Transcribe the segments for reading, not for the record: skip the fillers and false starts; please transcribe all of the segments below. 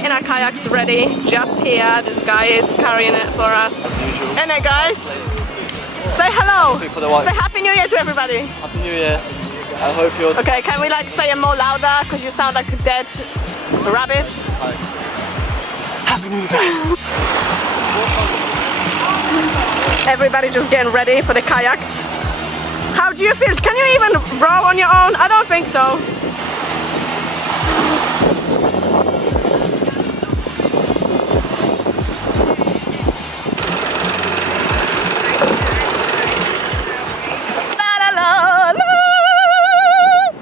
getting our kayaks ready just here. This guy is carrying it for us. As usual. And then guys, say hello. Say Happy New Year to everybody. Happy New Year. I hope you're... Okay, can we like say it more louder? Because you sound like a dead rabbit. Hi. Happy New Year, guys. Everybody just getting ready for the kayaks. How do you feel? Can you even row on your own? I don't think so.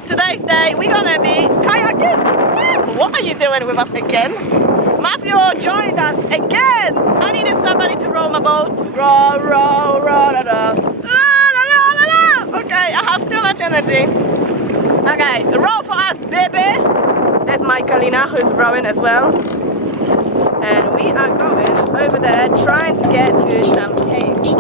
Today's day we're gonna be kayaking. What are you doing with us again? Matthew joined us again. I needed somebody to row my boat. Row, row, row, da, da. Okay, I have too much energy. Okay, row for us, baby. There's my Kalina who's rowing as well. And we are going over there trying to get to some caves.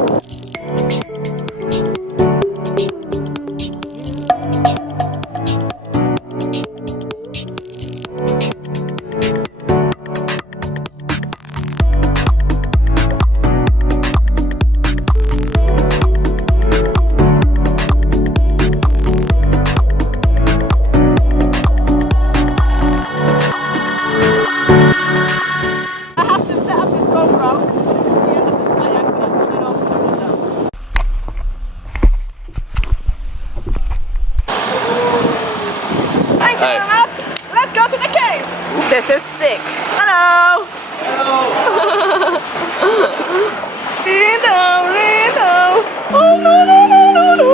This is sick. Hello. Hello. Rito, Rito. Oh no no no no no.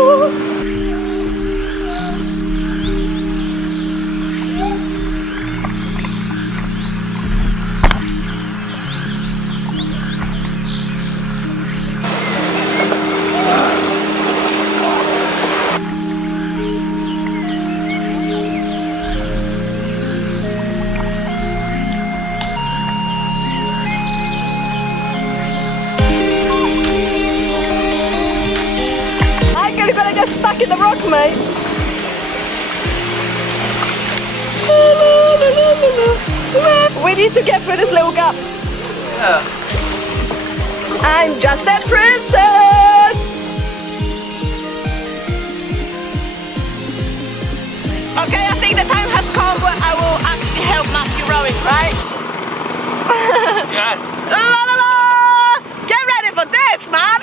You're gonna get stuck in the rock, mate. We need to get through this little gap. Yeah. I'm just a princess. Okay, I think the time has come where I will actually help Matthew rowing, right? Yes. La, la, la. Get ready for this, man.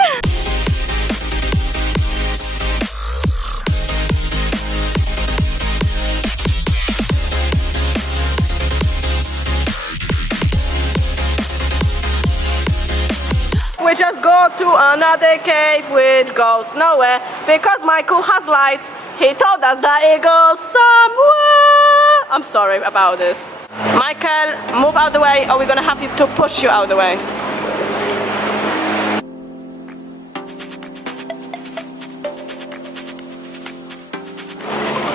We just go to another cave which goes nowhere because Michael has lights. He told us that it goes somewhere. I'm sorry about this. Michael, move out of the way or we're gonna have to push you out of the way.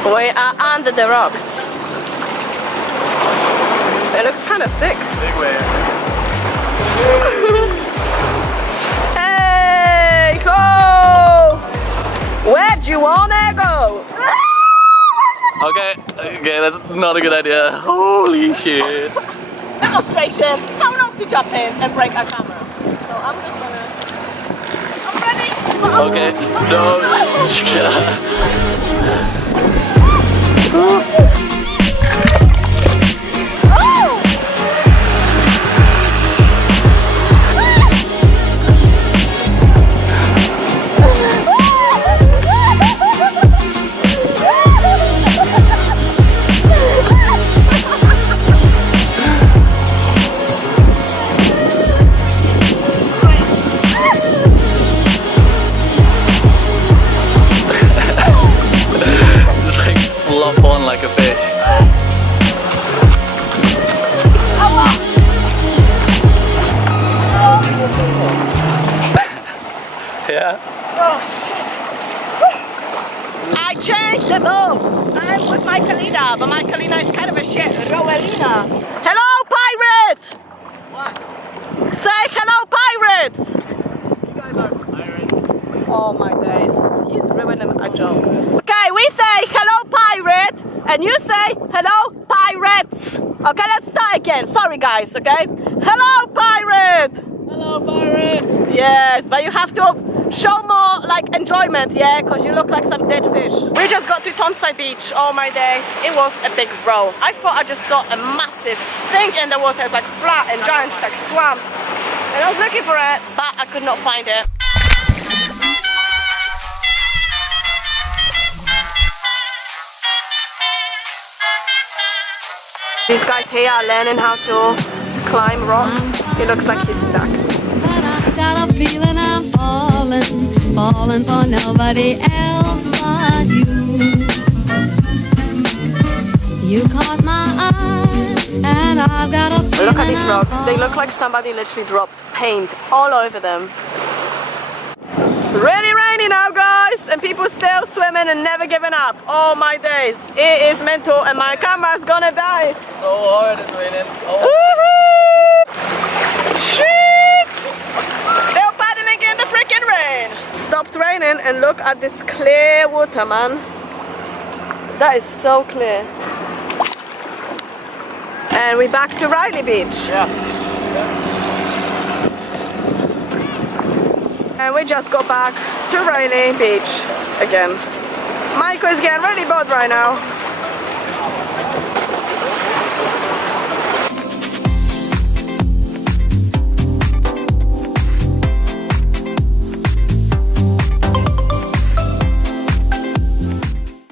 We are under the rocks. It looks kind of sick. Big wave. Go! Where'd you wanna go? Okay, that's not a good idea. Holy shit. Demonstration, how not to jump in and break our camera. So I'm just gonna... I'm ready! Okay, no. Like a fish. Yeah. Oh shit. I changed the boat. I'm with my Kalina, but my Kalina is kind of a shit Rowelina. Hello, pirate! What? Say hello, pirates! You guys are pirates. Oh my days, he's ruining a joke. Okay, we say hello, pirate, and you say hello, pirates. Okay, let's start again. Sorry guys, okay? Hello, pirate! Hello, pirate! Yes, but you have to show more like enjoyment, yeah? Because you look like some dead fish. We just got to Tonsai Beach. Oh my days, it was a big row. I thought I just saw a massive thing in the water. It's like flat and giant, it's like swamp. And I was looking for it, but I could not find it. These guys here are learning how to climb rocks. He looks like he's stuck. But I got a feeling I'm falling for nobody else but you. You caught my eye, and I've got a feeling. Look at these rocks. They look like somebody literally dropped paint all over them. Really rainy now, guys, and people still swimming and never giving up. Oh my days, it is mental, and my camera's gonna die. So hard, it's raining. Oh. Shit! Still paddling in the freaking rain. Stopped raining, and look at this clear water, man. That is so clear. And we're back to Railey Beach. Yeah. And we just got back to Railey Beach again. Michael is getting really bored right now.